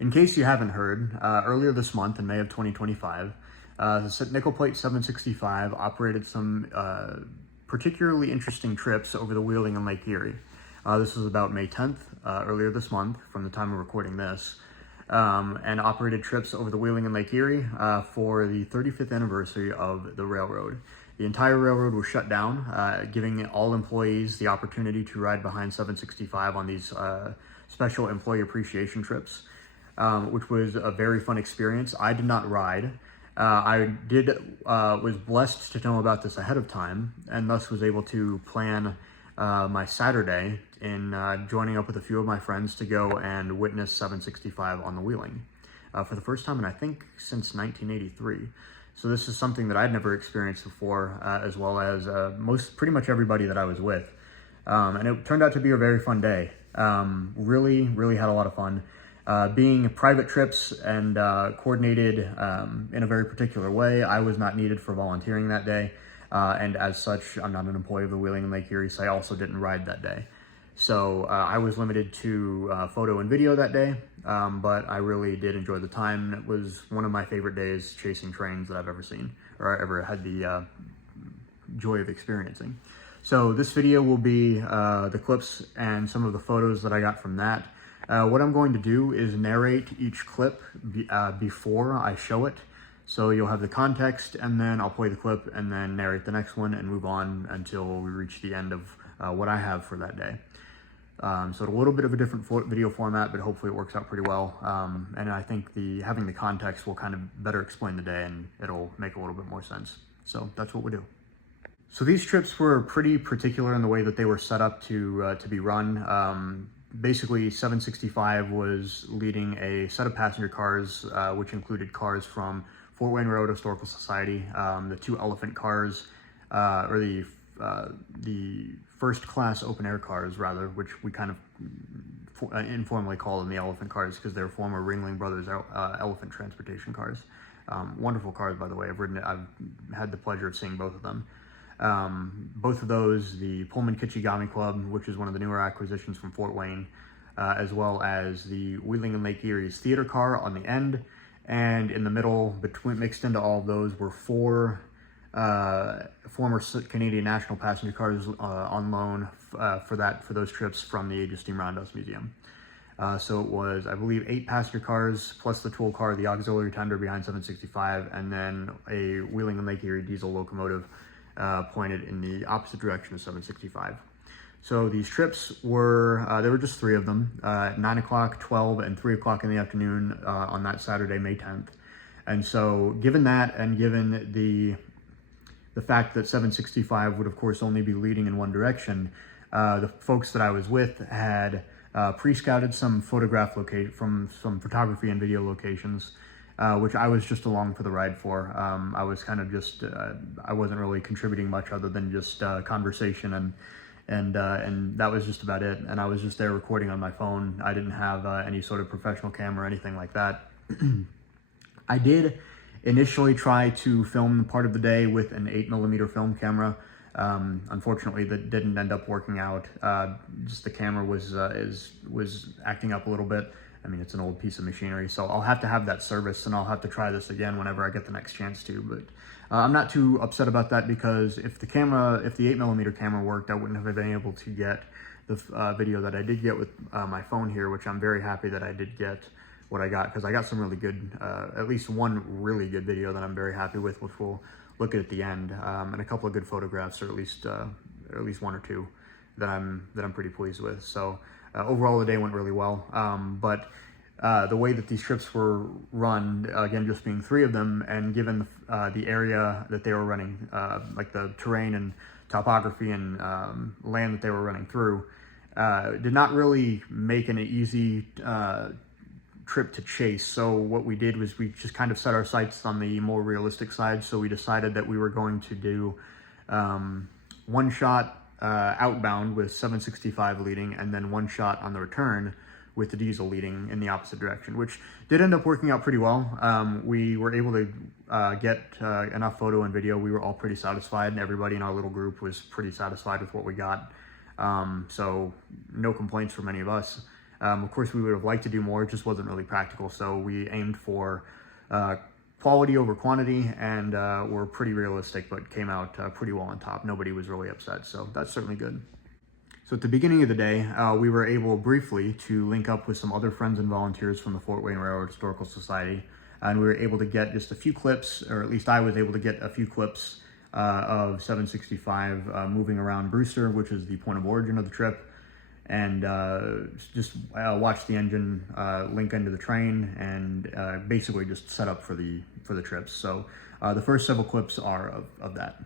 In case you haven't heard, earlier this month in May of 2025, the Nickel Plate 765 operated some particularly interesting trips over the Wheeling and Lake Erie. This was about May 10th, earlier this month, from the time of recording this, and operated trips over the Wheeling and Lake Erie for the 35th anniversary of the railroad. The entire railroad was shut down, giving all employees the opportunity to ride behind 765 on these special employee appreciation trips, which was a very fun experience. I did not ride. Was blessed to know about this ahead of time, and thus was able to plan my Saturday in joining up with a few of my friends to go and witness 765 on the Wheeling for the first time, and I think since 1983. So this is something that I'd never experienced before, as well as pretty much everybody that I was with. And it turned out to be a very fun day. Really had a lot of fun. Being private trips and coordinated in a very particular way, I was not needed for volunteering that day. And as such, I'm not an employee of the Wheeling and Lake Erie, so I also didn't ride that day. So I was limited to photo and video that day, but I really did enjoy the time. It was one of my favorite days chasing trains that I've ever seen, or ever had the joy of experiencing. So this video will be the clips and some of the photos that I got from that. What I'm going to do is narrate each clip before I show it. So you'll have the context, and then I'll play the clip and then narrate the next one and move on until we reach the end of what I have for that day. So a little bit of a different video format, but hopefully it works out pretty well. And I think having the context will kind of better explain the day, and it'll make a little bit more sense. So that's what we do. So these trips were pretty particular in the way that they were set up to be run. Basically, 765 was leading a set of passenger cars, which included cars from Fort Wayne Railroad Historical Society, the two elephant cars, or the first class open air cars, rather, which we kind of informally call them the elephant cars because they're former Ringling Brothers elephant transportation cars. Wonderful cars, by the way. I've had the pleasure of seeing both of them. Both of those, the Pullman Kichigami Club, which is one of the newer acquisitions from Fort Wayne, as well as the Wheeling and Lake Erie's theater car on the end, and in the middle, mixed into all of those, were four former Canadian National passenger cars on loan for those trips from the Age of Steam Roundhouse Museum. So it was, I believe, 8 passenger cars plus the tool car, the auxiliary tender behind 765, and then a Wheeling and Lake Erie diesel locomotive pointed in the opposite direction of 765. So these trips were, there were just 3 of them, 9 o'clock, 12, and 3 o'clock in the afternoon on that Saturday, May 10th. And so given that, and given the fact that 765 would of course only be leading in one direction, the folks that I was with had pre-scouted some from some photography and video locations, which I was just along for the ride for. I was kind of just, I wasn't really contributing much other than just conversation, and that was just about it. And I was just there recording on my phone. I didn't have any sort of professional camera or anything like that. I did initially try to film part of the day with an 8mm film camera. Unfortunately, that didn't end up working out. Just the camera was acting up a little bit. I mean, it's an old piece of machinery, so I'll have to have that service, and I'll have to try this again whenever I get the next chance to. But I'm not too upset about that, because if the 8mm camera worked, I wouldn't have been able to get the video that I did get with my phone here, which I'm very happy that I did get what I got, because I got some really good, at least one really good video that I'm very happy with, which we'll look at the end, and a couple of good photographs, or at least 1 or 2 that I'm pretty pleased with. So overall, the day went really well. But the way that these trips were run, again, just being 3 of them, and given the area that they were running, like the terrain and topography and land that they were running through, did not really make an easy trip to chase. So what we did was we just kind of set our sights on the more realistic side. So we decided that we were going to do one shot outbound with 765 leading, and then one shot on the return with the diesel leading in the opposite direction, which did end up working out pretty well. We were able to get enough photo and video. We were all pretty satisfied, and everybody in our little group was pretty satisfied with what we got. So no complaints from any of us. Of course, we would have liked to do more, it just wasn't really practical. So we aimed for quality over quantity, and were pretty realistic, but came out pretty well on top. Nobody was really upset, so that's certainly good. So at the beginning of the day, we were able briefly to link up with some other friends and volunteers from the Fort Wayne Railroad Historical Society, and we were able to get just a few clips, or at least I was able to get a few clips of 765 moving around Brewster, which is the point of origin of the trip, and just watch the engine link into the train, and basically just set up for the trips. So the first several clips are of that.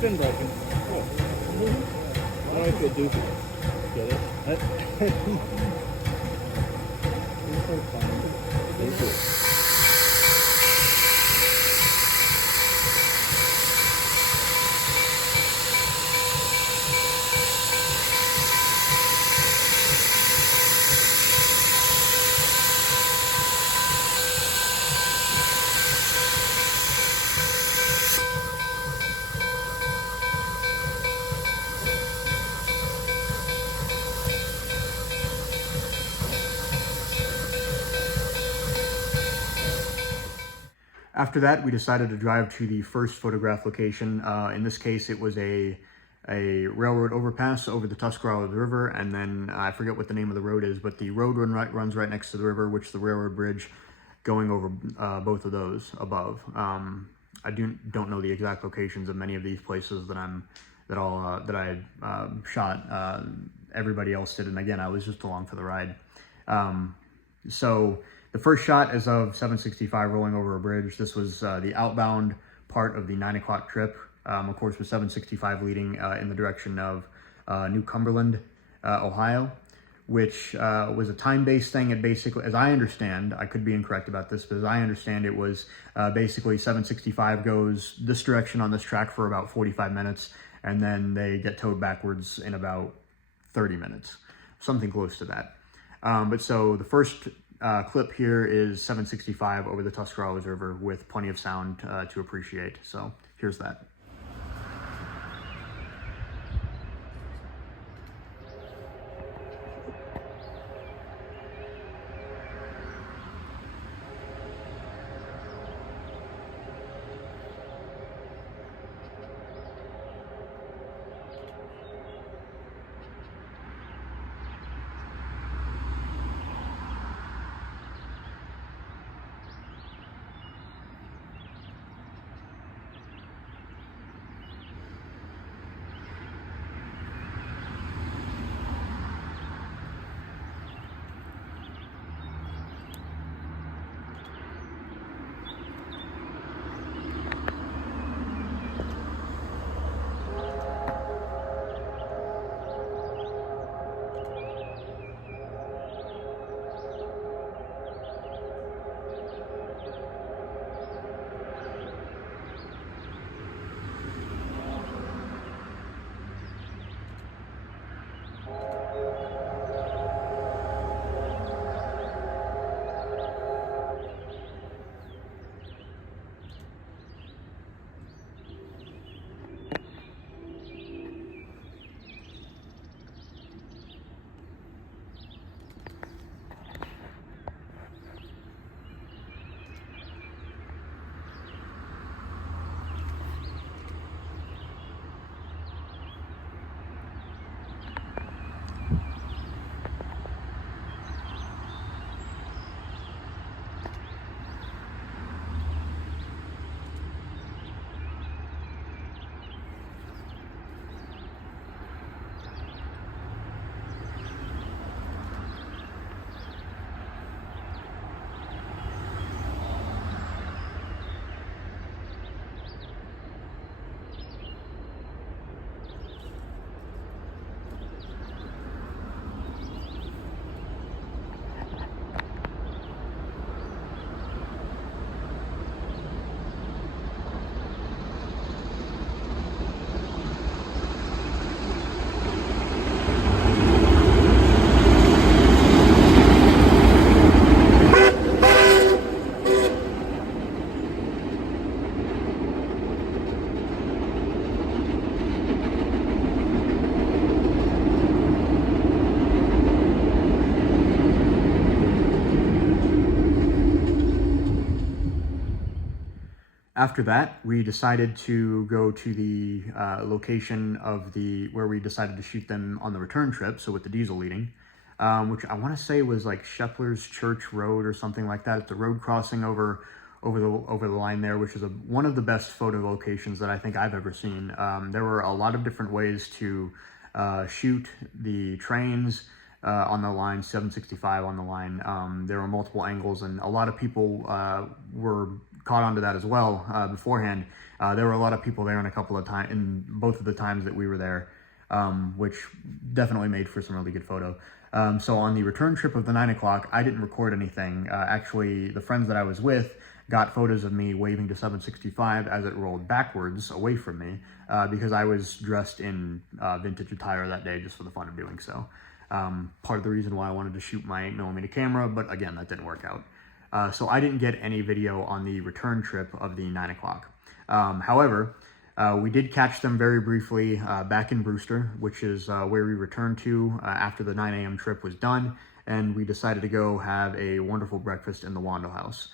Been broken. Cool. I don't feel doofy. Get it? It's so fun. Thank you. After that, we decided to drive to the first photograph location. In this case, it was a railroad overpass over the Tuscarawas River, and then I forget what the name of the road is, but the road runs right next to the river, which the railroad bridge going over both of those above. I don't know the exact locations of many of these places that I shot. Everybody else did, and again, I was just along for the ride. So the first shot is of 765 rolling over a bridge. This was the outbound part of the 9 o'clock trip. Of course, with 765 leading in the direction of New Cumberland, Ohio, which was a time-based thing. It basically, as I understand, I could be incorrect about this, but as I understand, it was basically 765 goes this direction on this track for about 45 minutes, and then they get towed backwards in about 30 minutes, something close to that. But so the first clip here is 765 over the Tuscarawas River with plenty of sound to appreciate. So here's that. After that, we decided to go to the location of where we decided to shoot them on the return trip, so with the diesel leading, which I want to say was like Shepler's Church Road or something like that. It's a road crossing over the line there, which is one of the best photo locations that I think I've ever seen. There were a lot of different ways to shoot the trains on the line, 765 on the line. There were multiple angles, and a lot of people were caught onto that as well beforehand. There were a lot of people there in both of the times that we were there, which definitely made for some really good photo. So on the return trip of the 9 o'clock, I didn't record anything. Actually, the friends that I was with got photos of me waving to 765 as it rolled backwards away from me, because I was dressed in vintage attire that day just for the fun of doing so. Part of the reason why I wanted to shoot my 8mm camera, but again, that didn't work out. So I didn't get any video on the return trip of the 9 o'clock. However, we did catch them very briefly back in Brewster, which is where we returned to after the 9 a.m. trip was done, and we decided to go have a wonderful breakfast in the Wando House.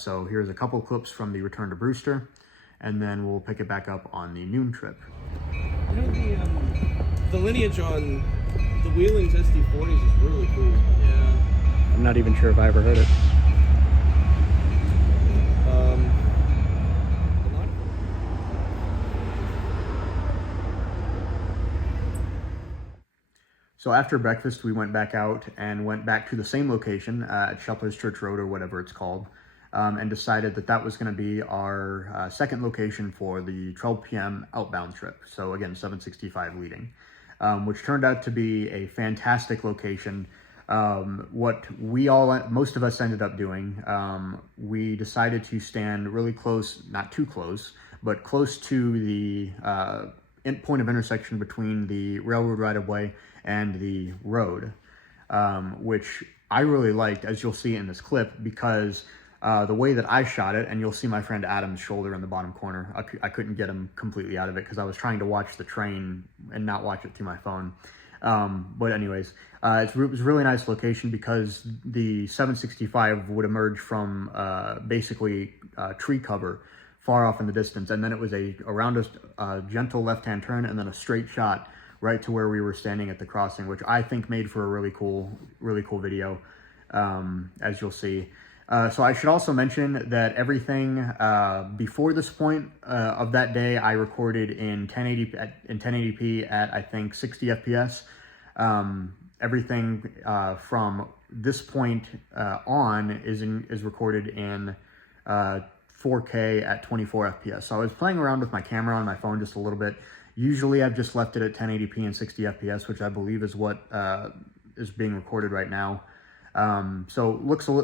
So here's a couple clips from the return to Brewster, and then we'll pick it back up on the noon trip. You know, the lineage on the Wheeling's SD40s is really cool. Yeah. I'm not even sure if I ever heard it. So after breakfast, we went back out and went back to the same location at Shepler's Church Road or whatever it's called, and decided that that was going to be our second location for the 12 p.m. outbound trip. So again, 765 leading, which turned out to be a fantastic location. What most of us ended up doing, we decided to stand really close, not too close, but close to the point of intersection between the railroad right-of-way and the road, which I really liked, as you'll see in this clip, because the way that I shot it, and you'll see my friend Adam's shoulder in the bottom corner, I couldn't get him completely out of it because I was trying to watch the train and not watch it through my phone. But anyways, it was a really nice location because the 765 would emerge from basically tree cover far off in the distance, and then it was around a gentle left-hand turn and then a straight shot right to where we were standing at the crossing, which I think made for a really cool video, as you'll see. So I should also mention that everything before this point of that day, I recorded in 1080p at I think 60 FPS. Everything from this point on is recorded in 4K at 24 FPS. So I was playing around with my camera on my phone just a little bit. Usually I've just left it at 1080p and 60 FPS, which I believe is what is being recorded right now. So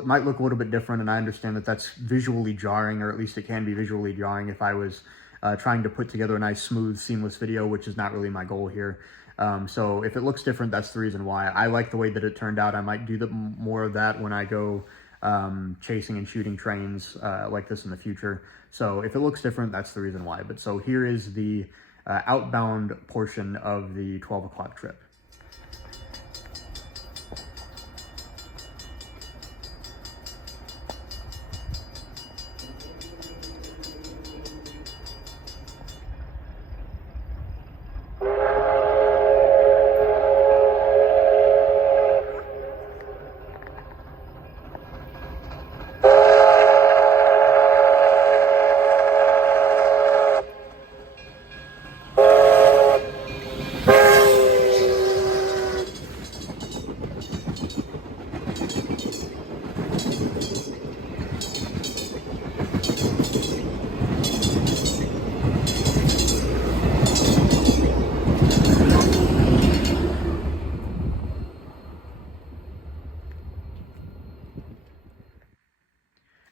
might look a little bit different, and I understand that that's visually jarring, or at least it can be visually jarring if I was trying to put together a nice, smooth, seamless video, which is not really my goal here. So if it looks different, that's the reason why. I like the way that it turned out. I might do more of that when I go chasing and shooting trains like this in the future. So if it looks different, that's the reason why. But so here is the outbound portion of the 12 o'clock trip.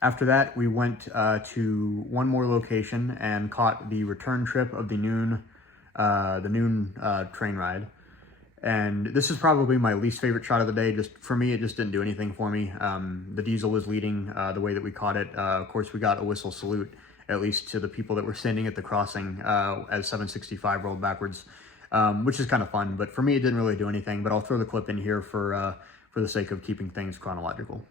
After that, we went to one more location and caught the return trip of the noon train ride. And this is probably my least favorite shot of the day. Just for me, it just didn't do anything for me. The diesel was leading the way that we caught it. Of course, we got a whistle salute, at least to the people that were standing at the crossing as 765 rolled backwards, which is kind of fun. But for me, it didn't really do anything. But I'll throw the clip in here for the sake of keeping things chronological.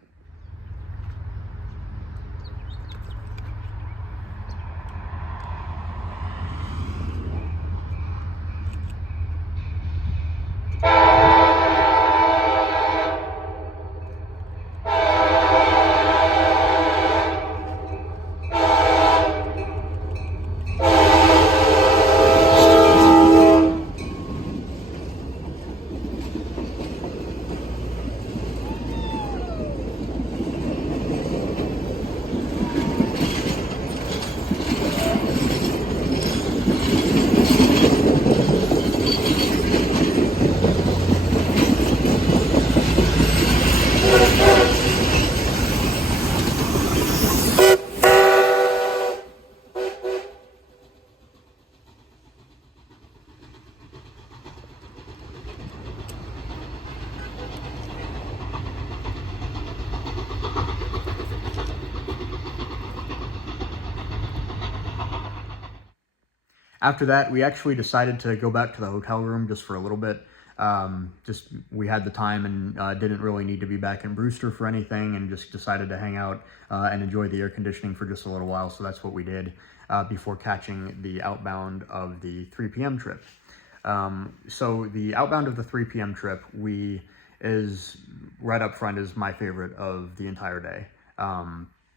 After that, we actually decided to go back to the hotel room just for a little bit. Just we had the time and didn't really need to be back in Brewster for anything, and just decided to hang out and enjoy the air conditioning for just a little while. So that's what we did before catching the outbound of the 3 p.m. trip. So the outbound of the 3 p.m. trip, is right up front, is my favorite of the entire day.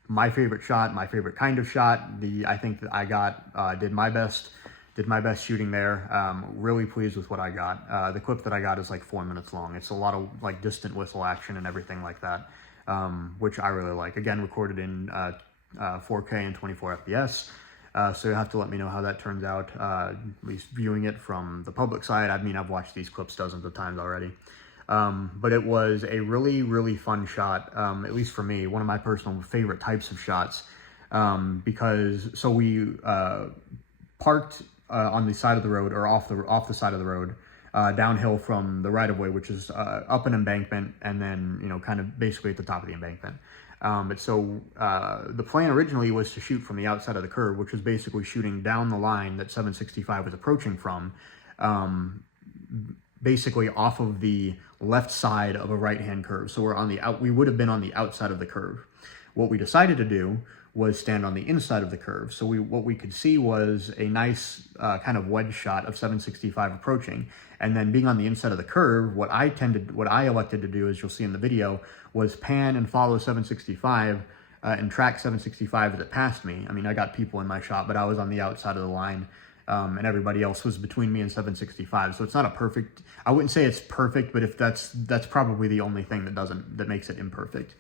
My favorite shot, my favorite kind of shot. I think that I did my best shooting there. Really pleased with what I got. The clip that I got is like 4 minutes long. It's a lot of like distant whistle action and everything like that, which I really like. Again, recorded in 4K and 24 FPS. So you'll have to let me know how that turns out, at least viewing it from the public side. I mean, I've watched these clips dozens of times already. But it was a really, really fun shot, at least for me, one of my personal favorite types of shots, because we parked on the side of the road, or off the side of the road, downhill from the right of way, which is up an embankment, and then kind of basically at the top of the embankment. The plan originally was to shoot from the outside of the curve, which was basically shooting down the line that 765 was approaching from, basically off of the left side of a right-hand curve. So we would have been on the outside of the curve. What we decided to do was stand on the inside of the curve. So what we could see was a nice kind of wedge shot of 765 approaching. And then being on the inside of the curve, what I elected to do, as you'll see in the video, was pan and follow 765 and track 765 as it passed me. I mean, I got people in my shot, but I was on the outside of the line, and everybody else was between me and 765. So it's not a perfect, I wouldn't say it's perfect, but if that's probably the only thing that makes it imperfect.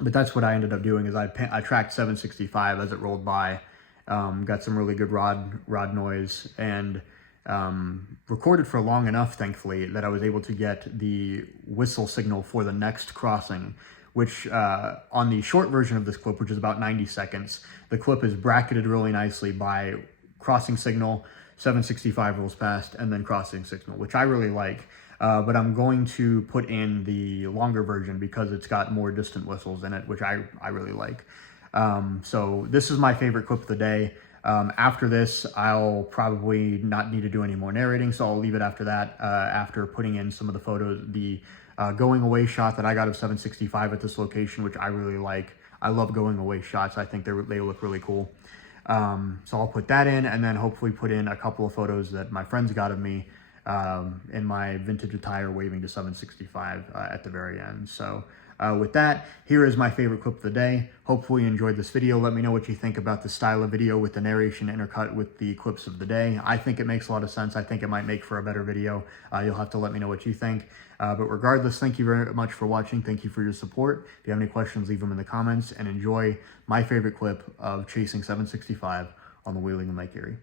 But that's what I ended up doing, is I tracked 765 as it rolled by, got some really good rod noise, and recorded for long enough, thankfully, that I was able to get the whistle signal for the next crossing, which on the short version of this clip, which is about 90 seconds, the clip is bracketed really nicely by crossing signal, 765 rolls past, and then crossing signal, which I really like. But I'm going to put in the longer version because it's got more distant whistles in it, which I really like. So this is my favorite clip of the day. After this, I'll probably not need to do any more narrating, so I'll leave it after that, after putting in some of the photos, the going away shot that I got of 765 at this location, which I really like. I love going away shots. I think they look really cool. So I'll put that in, and then hopefully put in a couple of photos that my friends got of me in my vintage attire waving to 765 at the very end. So with that, here is my favorite clip of the day. Hopefully you enjoyed this video. Let me know what you think about the style of video with the narration intercut with the clips of the day. I think it makes a lot of sense. I think it might make for a better video. You'll have to let me know what you think. But regardless, thank you very much for watching. Thank you for your support. If you have any questions, leave them in the comments, and enjoy my favorite clip of chasing 765 on the Wheeling Lake Erie.